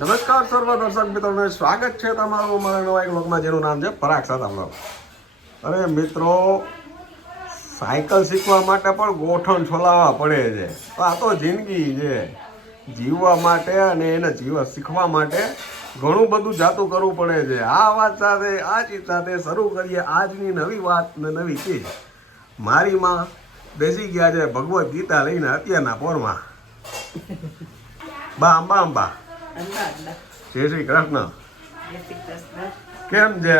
નમસ્કાર સર્વ દર્શક મિત્રોને સ્વાગત છે તમારું અમારા નવા એક વ્લોગમાં જેનું નામ છે પરાગ સાતા વ્લોગ. અરે મિત્રો, સાયકલ શીખવા માટે પણ ગોઠણ છોલાવવા પડે છે. તો આ તો જિંદગી છે, જીવવા માટે અને એને જીવવા શીખવા માટે ઘણું બધું જાતું કરવું પડે છે. આ વાત સાથે આ ચીજ સાથે શરૂ કરીએ આજની નવી વાત ને નવી ચીજ. મારી માં બેસી ગયા છે ભગવદ્ ગીતા લઈને અત્યારના પોરમાં. બા અંબા અંબા, જય શ્રી કૃષ્ણ. કેમ છે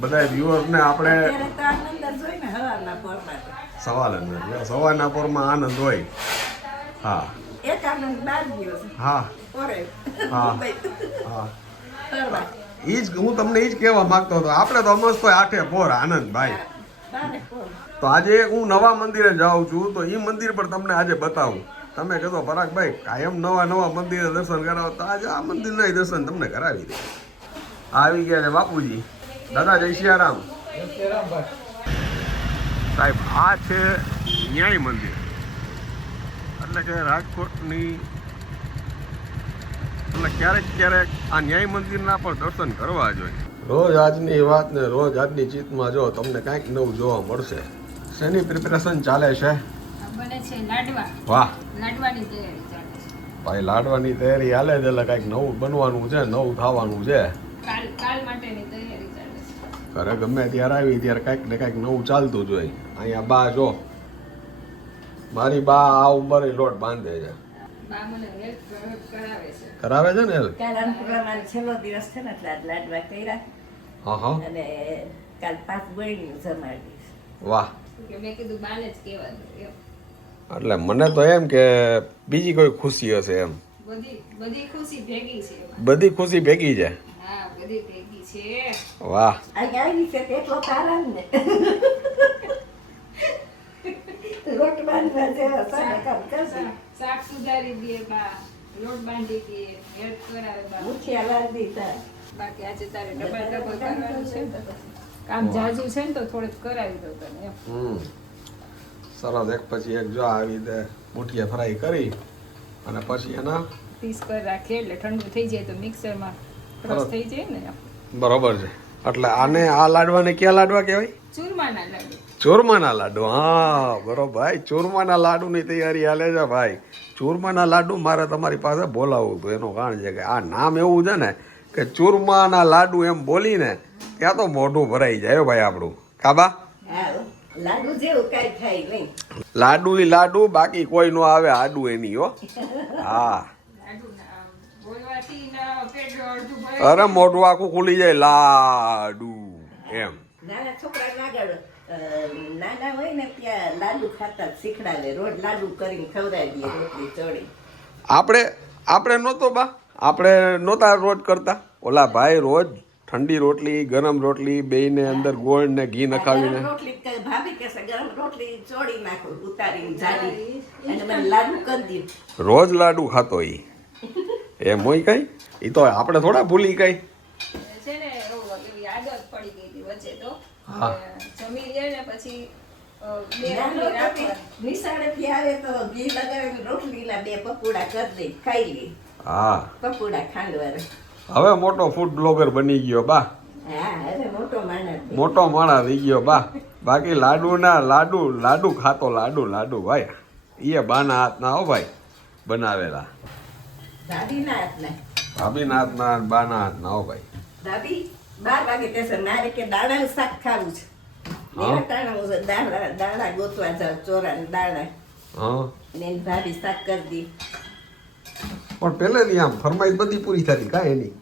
બધા વ્યુઅર્સને? આપણે સવાલ જ નથી, સવારના પોરમાં આનંદ હોય. હા હા હા હા, ઈ જ હું તમને ઈ જ કહેવા માંગતો હતો. આપણે તો મસ્ત હોય આઠે પોર આનંદ ભાઈ. તો આજે હું નવા મંદિરે જાઉં છું, તો એ મંદિર પર તમને આજે બતાવું. તમે કહેતો પરાગભાઈ કાયમ નવા નવા મંદિરે દર્શન કરાવો, તો આજે આ મંદિરના દર્શન તમને કરાવી દે. આવી ગયા છે બાપુજી. દાદા જય સિયારામ. સાહેબ આ છે ન્યાય મંદિર, એટલે કે રાજકોટની, એટલે ક્યારેક ક્યારેક આ ન્યાય મંદિરના પણ દર્શન કરવા જોઈએ. રોજ આજની વાત ને રોજ આજની ચીતમાં જો તમને કાંઈક નવું જોવા મળશે. શેની પ્રિપેરેશન ચાલે છે? બને છે લાડવા. વાહ, લાડવાની તૈયારી ચાલે છે ભાઈ. લાડવાની તૈયારી હાલે છે, એટલે કાંઈક નવું બનવાનું છે, નવું ખાવાનું છે. કાલ માટેની તૈયારી ચાલે છે. ઘરે ગમે ત્યારે આવી ત્યારે કાંઈક ને કાંઈક નવું ચાલતું જ હોય. અહીંયા બા જો, મારી બા આ ઉંમરે લોટ બાંધે છે. બા મને હેલ્પ કરાવે છે. કરાવે છે ને? કાલ અનુપ્રમાણ છેલ્લો દિવસ છે ને એટલે આજ લાડવા કર્યા હા હા, અને કાલ 5 ગોળીનું જમાડીશ. વાહ. કે મેં કીધું બાને જ કહેવા દો એમ. એટલે મને તો એમ કે બીજી કોઈ ખુશી હશે એમ. બધી ખુશી ભેગી છે એમાં. બધી ખુશી ભેગી છે. હા, બધી ભેગી છે. વાહ. અહીંયા આવી છે તેટલો તારા ને લોટ બાંધવા જેવા સારા કામ કરશે. શાક સુધારી દે બા, લોટ બાંધી દે, હેલ્પ કરાવે બા. મુઠિયા લાવી દીધા. બાકી આજે તારે ડબલ કરવાનું છે. કામ જાજુ છે ને તો થોડુંક કરાવી દો તને એમ. સરસ. એક પછી એક જો આવી રીતે મુઠિયા ફ્રાય કરી અને પછી એના પીસ કરી રાખીએ એટલે ઠંડુ થઈ જાય તો મિક્સરમાં ક્રશ થઈ જાય ને એમ. બરોબર છે. એટલે આને આ લાડવાને ક્યાં લાડવા કહેવાય? ચૂરમાના લાડુ. ચૂરમાના લાડુ. હા બરોબર ભાઈ, ચૂરમાના લાડુની તૈયારી હાલે છે ભાઈ. ચૂરમાના લાડુ મારે તમારી પાસે બોલાવવું હતું. એનું કારણ છે કે આ નામ એવું છે ને કે ચૂરમાના લાડુ એમ બોલીને ત્યાં તો મોઢું ભરાઈ જાય ભાઈ આપણું. કાબા હા, લાડુ જેવું કાંઈ થાય નહીં. લાડુ ઈ લાડુ, બાકી કોઈ નો આવે આડુ એની. હો હા, અરે મોઢું આખું ખુલી જાય લાડુ એમ. નાના છોકરા આગળ નાના હોય ને ત્યાં લાડુ ખાતા શીખડાવે. રોજ લાડુ કરીને ખવડાવી દે રોટલી ચડી. આપણે નહોતો બા, આપણે નહોતા રોજ કરતા. ઓલા ભાઈ રોજ ઠંડી રોટલી ગરમ રોટલી બેયને અંદર ગોળ ને ઘી નખાવીને. ગરમ રોટલી ભાભી કહેશે ગરમ રોટલી ચોળી નાખો ઉતારીને જાડી અને મને લાડુ કરી દે. રોજ લાડુ ખાતો ઈ એમ હોય કઈ? ઈ તો આપણે થોડા ભૂલી કઈ. છે ને એવી આદત પડી ગઈ હતી વચ્ચે તો. હા. જમી લે ને પછી બે નાનો રોટલી તો રાખવા. નિશાળેથી આવે તો ઘી લગાવીને રોટલીના 2 પપોડા કરી દે, ખાઈ લે. હા, પપોડા ખાંડવાળા. હવે મોટો ફૂડ બ્લોગર બની ગયો બા. હા, અરે મોટો માણસ. મોટો માણસ થઈ ગયો બા. બાકી લાડુ ખાતો લાડુ ભાઈ. એ બાના હાથના હો ભાઈ બનાવેલા. દાદીના હાથના. ભાભીના હાથના બાના હાથના હો ભાઈ. દાદી 12 વાગે કહેશે મારે કે દાણાનું શાક ખાવું છે. દાણા ગોતવા જાવ, ચોરાના દાણા. હા, ને એની ભાભી શાક કરી દી. પણ પહેલેથી આમ ફરમાઈશ બધી પૂરી થતી કાંઈ એની.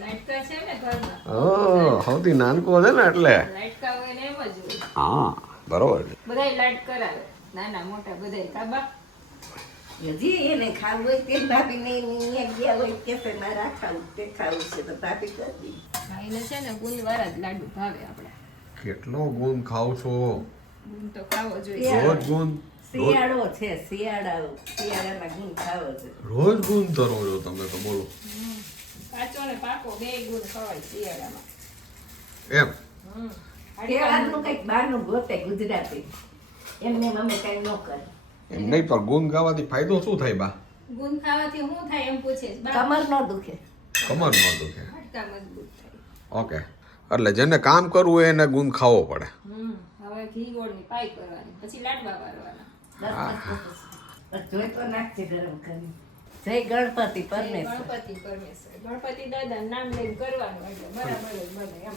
લાડકા છે ને ઘરમાં. હા, સૌથી નાનકો છે ને એટલે. લાડકા હોય ને એમ જ હોય. હા બરોબર છે. બધાય લાડ કરાવે, નાના મોટા બધાય. કાબા હજી એને ખાવું હોય તે ભાભી ને અહીંયા ગયા હોય કહેશે મારે આ ખાવું તે ખાવું છે તો ભાભી કરી દી. ભાઈને છે ને ગુંદવાળા જ લાડુ ભાવે આપણે. કેટલો ગુણ ખાવ છો? ગુંદ તો ખાવો જોઈએ. રોજ ગુણ? શિયાળો છે, શિયાળામાં ગુણ ખાવો છે. રોજ ગુણ ધરો છો તમે તો બોલો. કાચો ને પાકો બે ગુણ ખવાય શિયાળામાં એમ. કેળાનું કંઈક બહારનું ગોતે ગુજરાતી. એમને અમે કઈ ન કરે. એમ નહીં, પણ ગુણ ગાવાથી ફાયદો શું થાય બા? ગુંદ ખાવાથી શું થાય એમ પૂછે છે. બા, કમર ન દુખે. કમર ન દુખે. હાડકાં મજબૂત થાય. ઓકે, એટલે જેને કામ કરવું હોય એને ગુંદ ખાવો પડે. હવે ઘી ગોળની પાઈ કરવાની, પછી લાડવા વાળવાના. જોઈ તો નાખજે ગરમ કરી. જય ગણપતિ પરમેશ્વર. ગણપતિ પરમેશ્વર, ગણપતિ દાદા નામ લઈને કરવાનું એટલે બરાબર જ બને એમ.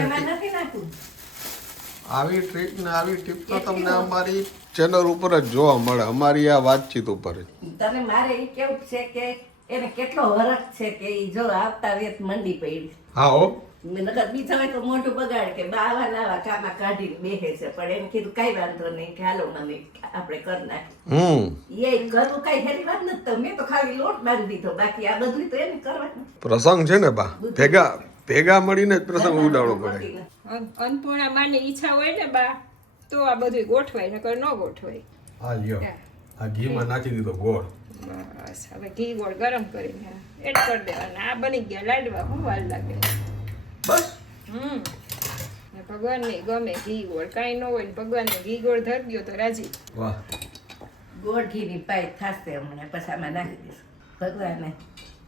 એમાં નથી નાખવું. આવી ટ્રીક ને આવી ટીપ તો તમને અમારી ચેનલ ઉપર જ જોવા મળે, અમારી આ વાતચીત ઉપર જ. તને મારે એ કેવું છે કે એને કેટલો હરખ છે કે ઈ જો આવતા વેત મંડી પડી. હા હો, નકર બીજા હોય તો મોઢું બગાડે કે બા આવા નાવા કામમાં કાઢીને બેસે છે, પણ એમ કીધું કઈ વાંધો નહીં કે હાલો મમ્મી આપણે કરી નાખીએ. એ કરવું કઈ હેરી વાત નથી. તો મેં તો ખાલી લોટ બાંધી દીધો, બાકી આ બધું તો એને કરવાનું. પ્રસંગ છે ને બા, ભેગા મળીને જ પ્રસંગ ઉડાડવો પડે. અન્નપૂર્ણા માની ઈચ્છા હોય ને બા તો આ બધું ગોઠવાય, નકર ન ગોઠવાય. હા લ્યો, આ ઘીમાં નાખી દીધો ગોળ. બસ હવે ઘી ગોળ ગરમ કરીને એડ કરી દેવાના. આ બની ગયા લાડવા. શું વાર લાગે? બસ ને ભગવાનને ગમે ઘી ગોળ, કાંઈ ન હોય ને ભગવાનને ઘી ગોળ ધરી દો તો રાજી. વાહ, ગોળ ઘીની પાઈ થાશે હમણાં, પછી આમાં નાખી દઈશું. ભગવાને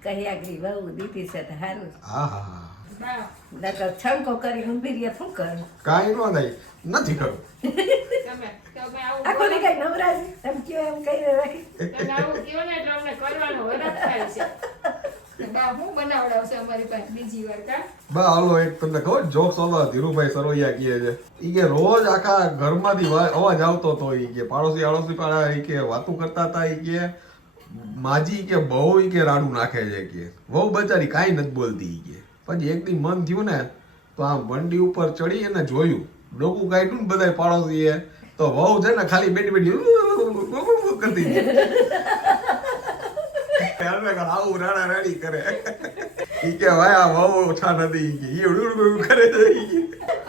કહી આગળ વહુ દીધી છે તો સારું. હા હા હા, બા, નકર છંકો કરી ઊભી રહે શું કરું? કાંઈ ન થાય, નથી કરવું. તમે આવું આખો ને કઈ નવરાજ એમ કયો એમ કઈ રાખી. તમે આવું કહો ને એટલે અમને કરવાનો વરસ થાય છે. તો બા હું બનાવડાવશે અમારી પાસે બીજી વાર કા? બા હાલો એક તમને ખબર જોક્સ ઓલો ધીરુભાઈ સરવૈયા કહે છે, ઈ કે રોજ આખા ઘરમાંથી અવાજ આવતો હતો. ઈ કે આડોશી પાડા ઈ કે વાતું કરતા હતા. ઈ કે માજી કે બહુ ઈ કે રાડું નાખે છે કે બહુ બચારી કાંઈ નથી બોલતી. ઈ કે પછી એક દી મન થયું ને તો આમ વંડી ઉપર ચડી અને જોયું, ડોકું કાઢ્યું ને બધા પાડોશીએ તો વહુ છે ને ખાલી બેઠી કરતી હતી. આવું રાડા રાડી કરે. ઈ કે ભાઈ આ વહુ ઓછા નથી. ઈ કે ઈ ઉડું કરે છે.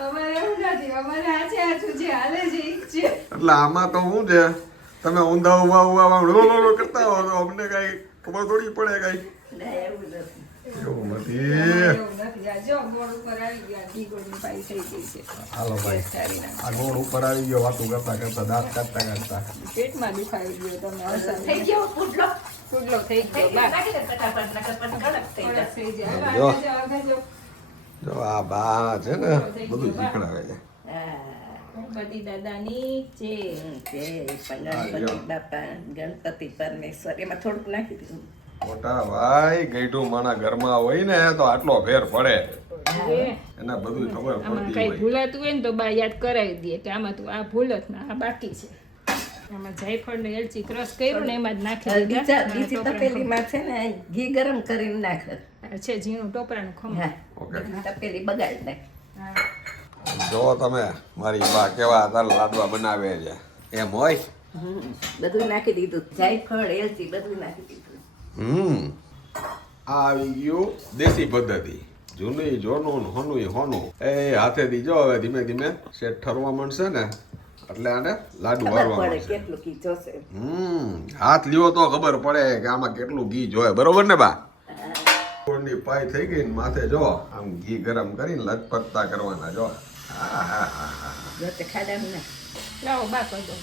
અમારે એવું નથી, અમારે આચે આચું જે હાલે છે ઈ જ છે. એટલે આમાં તો શું છે, તમે ઊંધા ઉભા કરતા હો તો અમને કઈ ખબર થોડી પડે કઈ. ના એવું નથી. એવું નથી. એવું નથી. આ જો ગોળ ઉપર આવી ગયા, ઘી ગોળની પાઈ થઈ ગઈ છે. હાલો ભાઈ, સારી નાખો. આ ગોળ ઉપર આવી ગયો વાતું કરતા કરતા દાંત કાઢતા કાઢતા. પેટમાં દુખાવી ગયો તમે અસર. થઈ ગયો પુડલો. પુડલો થઈ થઈ ગયો ગયો. બા. નાખી દે ફટાફટ, નકર પછી કડક થઈ કડક જશે. થઈ જાય. જો. હવે જો. જો આ બા છે ને બધું શીખડાવે છે. ગણપતિ દાદાની જય. ગણપતિ બાપા, ગણપતિ પરમેશ્વર એમાં થોડુંક નાખી દીધું. મોટા ભાઈ ગઈઢું માણા ઘરમાં હોય ને તો આટલો ફેર પડે. હવે એને બધું ખબર આમાં પડતી કઈ હોય. ભૂલાતું હોય ને તો બા યાદ કરાવી દે કે આમાં તું આ ભૂલત ના આ બાકી છે. આમાં જાયફળ ને એલચી ક્રશ કર્યું ને એમાં જ નાખી દીધા. બીજી તપેલીમાં છે ને ઘી ગરમ કરીને નાખ. છે ઝીણું ટોપરાનું ખમણ. હા, ઓકે, તપેલી બગાડી નાખ. હા. જો તમે મારી બા કેવા તાર લાડવા બનાવે છે એમ હોય. બધું નાખી દીધું, જાયફળ એલચી બધું નાખી દીધું. આ આવી ગયું દેશી પદ્ધતિ. જૂનું જોનું હોનું હોનું એ હાથેથી જો હવે ધીમે ધીમે શેઠ ઠરવા માંડશે ને એટલે આને લાડુ ખબર વાળવા પડે માંડશે. કેટલું ઘી જોશે. હાથ લ્યો તો ખબર પડે કે આમાં કેટલું ઘી જોય. બરોબર ને બા? ગોળની પાઈ થઈ ગઈ ને માથે જો આમ ઘી ગરમ કરીને લચપચતા કરવાના. જો હા હા હા હા, જો તે ખાડામાં નાખ. લાવો બા કરી દો.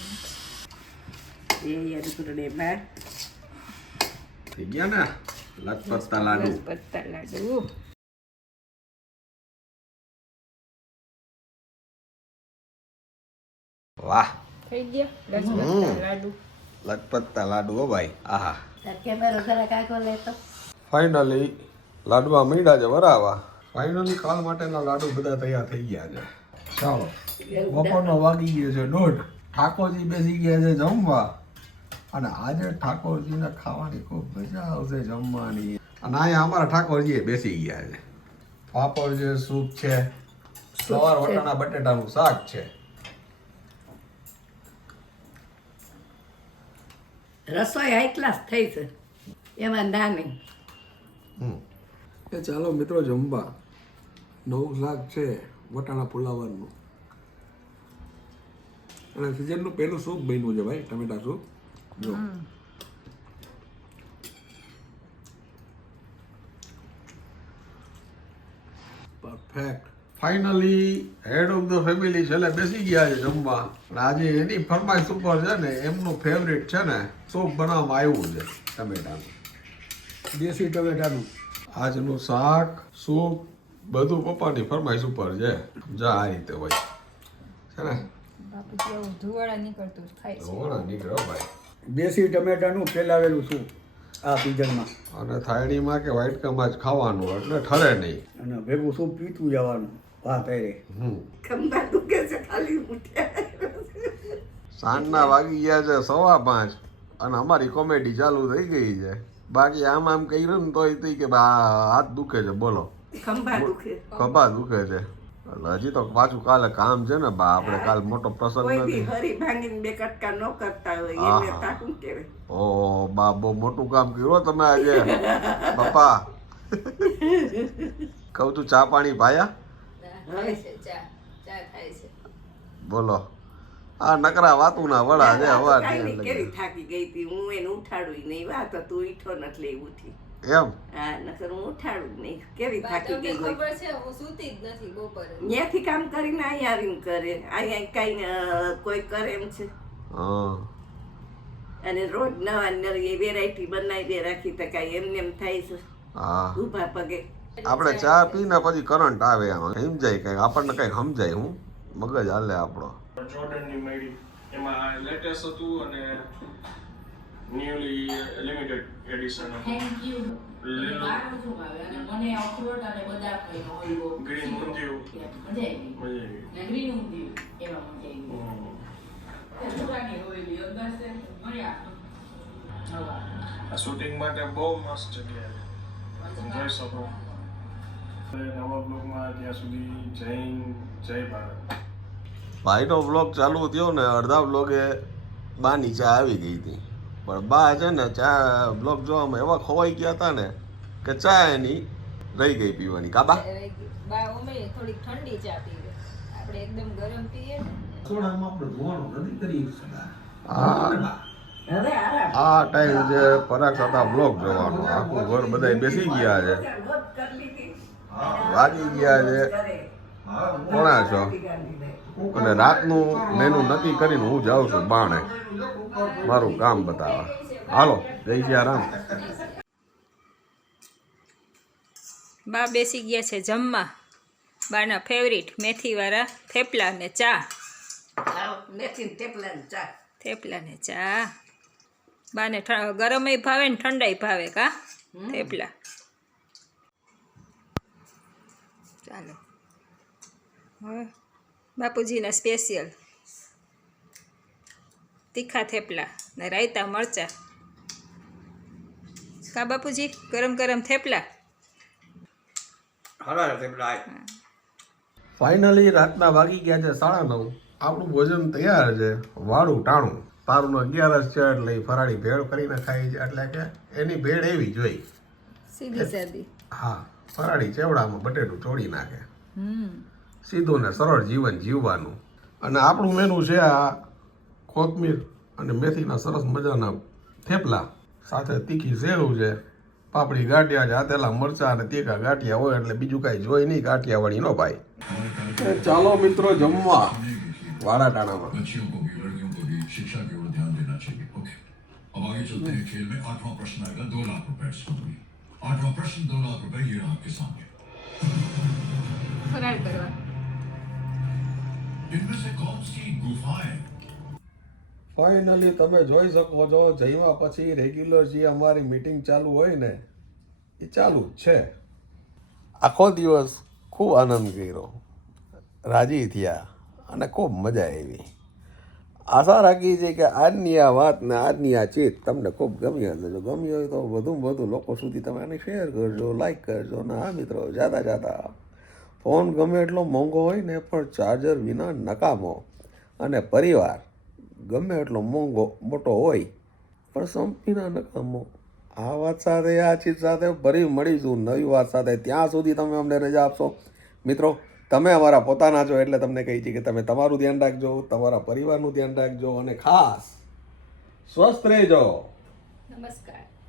એ યાર બા થઈ ગયા ને લચપચતા લાડુ. પત્તા લાડુ. વાહ, થઈ ગયા લસપત્તા લાડુ. લચપચતા લાડુ હો ભાઈ. આહા, તાર કેમેરો જરાક આગળ લેતો. ફાઇનલી લાડવા મીંડા છે વરાવા. ફાઇનલી કાલ માટેના લાડુ બધા તૈયાર થઈ ગયા છે. ચાલો, બપોરનો વાગી ગયો છે 1:30. ઠાકોરજી બેસી ગયા છે જમવા અને આજે ઠાકોરજીને ખાવાની ખૂબ મજા આવશે જમવાની. અને અહીંયા અમારા ઠાકોરજી બેસી ગયા છે. પાપડ છે, સૂપ છે, સવાર વટાણા બટેટાનું શાક છે. રસોઈ હાઈ ક્લાસ થઈ છે, એમાં નાની. એ ચાલો મિત્રો જમવા. નવું શાક છે વટાણા ફુલાવરનું અને સિઝનનું પહેલું સૂપ બન્યું છે ભાઈ, ટમેટા સૂપ. જો perfect. Finally head of the family છેલ્લે બેસી ગયા છે જમવા. અને આજે એની ફરમાઈશ ઉપર છે ને એમનું ફેવરિટ છે ને સૂપ બનાવવામાં આવ્યું છે. ટમેટાનું દેશી ટમેટાનું. આજનું શાક સૂપ બધું પપ્પાની ફરમાઈશ ઉપર છે. જા આ રીતે હોય છે ને બાપુજી આવું ધુવાળા નીકળતું જ ખાય છે ધોવાણા નીકળ્યો ભાઈ. દેશી ટમેટાનું ફેલાવેલું છું આ સિઝનમાં. અને થાળીમાં કે વાઇટકામાં જ ખાવાનું એટલે ઠરે નહીં. અને ભેગું સૂપ પીતું જવાનું ભાત હારે. ખંભા દુખે છે ખાલી ઉઠ્યા સાંજના વાગી ગયા છે 5:15 અને અમારી કોમેડી ચાલુ થઈ ગઈ છે. બાકી આમ કર્યું ને તોય કે હાથ દુખે છે. બોલો ખંભા દુખે ખભા દુખે છે. એટલે હજી તો પાછું કાલે કામ છે ને બા આપણે કાલ મોટો પ્રસંગ કોઈ બી નથી. હરી ભાંગીને બે કટકા ન કરતા હોય હા, એને હા. તાકું કેવાય. ઓ બા બહુ મોટું કામ કર્યું હો તમે આજે પપ્પા. કહું તું ચા પાણી પાયા ખાય છે ચા ખાય છે બોલો. આ નકરા વાતુના વડા છે અવાજ કાંઈ નહીં, એટલે. કેવી થાકી ગઈ હતી હું એને ઉઠાડું નહીં વાત તું ઈઠો ન એટલે ઉઠી એમ હા નકર હું ઉઠાડું જ નહીં કેવી થાકી ગઈ હોય ખબર છે હું સૂતી જ નથી બપોરે ત્યાંથી કામ કરીને અહીંયા આવીને કરે અહીંયા કઈ કોઈ કરે એમ છે હા અને રોજ નવા નવી વેરાયટી બનાવી દે રાખી તો કાંઈ એમને એમ થાય છે હા ઊભા પગે આપણે ચા પીને પછી કરંટ આવે આમાં સમજાય કઈક આપણને કઈક સમજાય. હું મગજ હાલે આપણો. જોર્ડનની મળી એમાં લેટેસ્ટ હતું અને newly limited addition thank you લીલું મારું શું ભાવે અને મને અખરોટ અને બદામ ખાઈને હોય બહુ ગ્રીન ઊંધિયું મજા આવી મજા આવી ને ગ્રીન ઊંધિયું એમાં મજા આવી છોકરાની હોયલી અંદર છે મળ્યા આ શૂટિંગ માટે બહુ મસ્ત જગ્યા છે તમે જોઈ શકો. નવા બ્લોગમાં ત્યાં સુધી જય ભારત. ભાઈનો બ્લોગ ચાલુ થયો ને અડધા બ્લોગે બાની ચા આવી ગઈ હતી. પણ બા છે ને ચા બ્લોગ જોવામાં એવા ખોવાઈ ગયા હતા ને કે ચા એની રહી ગઈ પીવાની. કાબા બા અમે થોડીક ઠંડી ચા પીવે આપણે એકદમ ગરમ પીએ ને સોડામાં આપણે ધોવાનું નથી કરી શકતા. હવે આરામ આ ટાઈમ જે પરાગ સાથે બ્લોગ જોવાનો આખું ઘર બધા બેસી ગયા છે. રોજ કરી લીધી વાગી ગયા છે કરે 6:30 અને રાતનું મેનુ નક્કી કરીને હું જાઉં છું બાણે મારું કામ બતાવવા. હાલો જય સિયારામ. બા બેસી ગયા છે જમવા બાના ફેવરિટ મેથીવાળા થેપલા ને ચા મેથીને થેપલાને ચા થેપલા ને ચા બાને ગરમય ભાવે ને ઠંડાય ભાવે કા થેપલા. ચાલો હવે બાપુજીના સ્પેશિયલ તીખા થેપલા ને રાયતા મરચા કા બાપુજી ગરમ ગરમ થેપલા. ફાઇનલી રાતના વાગી ગયા છે 9:30. આપણું ભોજન તૈયાર છે. વાળું ટાણું તારું 11 છે એટલે ઈ ફરાળી ભેળ કરીને ખાઈ છે એટલે કે એની ભેળ એવી જોઈ. સીધી સાદી. હા ફરાળી ચેવડામાં બટેટું છોડી નાખે. સીધું ને સરળ જીવન જીવવાનું. અને આપણું મેનુ છે આ કોથમીર અને મેથીના સરસ મજાના થેપલા સાથે તીખી સેવ છે પાપડી ગાંઠિયા છે આતેલા મરચાં અને તીખા ગાંઠિયા હોય એટલે બીજું કાંઈ જોઈ નહીં કાઠિયાવાડી નો ભાઈ. ચાલો મિત્રો જમવા વાળા ટાણામાં. बच्चियों को भी लड़कियों को भी शिक्षा की ओर ध्यान देना चाहिए. ओके, अब आगे चलते हैं. खेल में 8वां प्रश्न आएगा 2 लाख रुपए. 8वां प्रश्न 2 लाख रुपए ये रहा आपके सामने. ફરાળ કરવા इनमें से कौन सी गुफाएं ફાઇનલી તમે જોઈ શકો છો જમ્યા પછી રેગ્યુલર જે અમારી મીટિંગ ચાલુ હોય ને એ ચાલુ જ છે. આખો દિવસ ખૂબ આનંદ કર્યો, રાજી થયા અને ખૂબ મજા આવી. આશા રાખી છે કે આજની આ વાત ને આજની આ ચીજ તમને ખૂબ ગમી હશે. જો ગમી હોય તો વધુમાં વધુ લોકો સુધી તમે આને શેર કરજો, લાઈક કરજો. અને હા મિત્રો, જાતા ફોન ગમે એટલો મોંઘો હોય ને પણ ચાર્જર વિના નકામો, અને પરિવાર ગમે એટલો મોટો હોય પણ સંપીના નકામો. આ વાત સાથે આ ચીજ સાથે ફરી મળીશું નવી વાત સાથે. ત્યાં સુધી તમે અમને રજા આપશો. મિત્રો તમે અમારા પોતાના છો એટલે તમને કહી છે કે તમે તમારું ધ્યાન રાખજો, તમારા પરિવારનું ધ્યાન રાખજો અને ખાસ સ્વસ્થ રહેજો. નમસ્કાર.